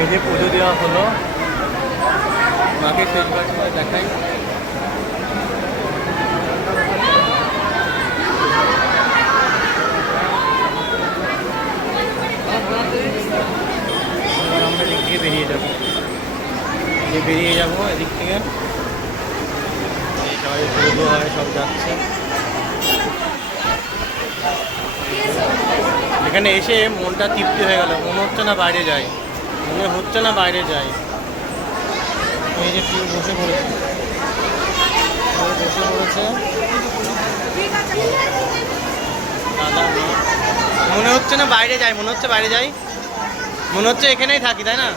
এই যে পুজো দেওয়া হলো, মাকে শেষবার সময় দেখাই। আমরা এদিক থেকে বেরিয়ে যাবো, এদিক থেকে। এই সবাই পুজো হয়, সব যাচ্ছে। এখানে এসে মনটা তৃপ্তি হয়ে গেল, মনে হচ্ছে না বাইরে যাই, এই যে কেউ বসে পড়েছে, দাদা মা, মনে হচ্ছে না বাইরে যাই, মনে হচ্ছে এখানেই থাকি, তাই না?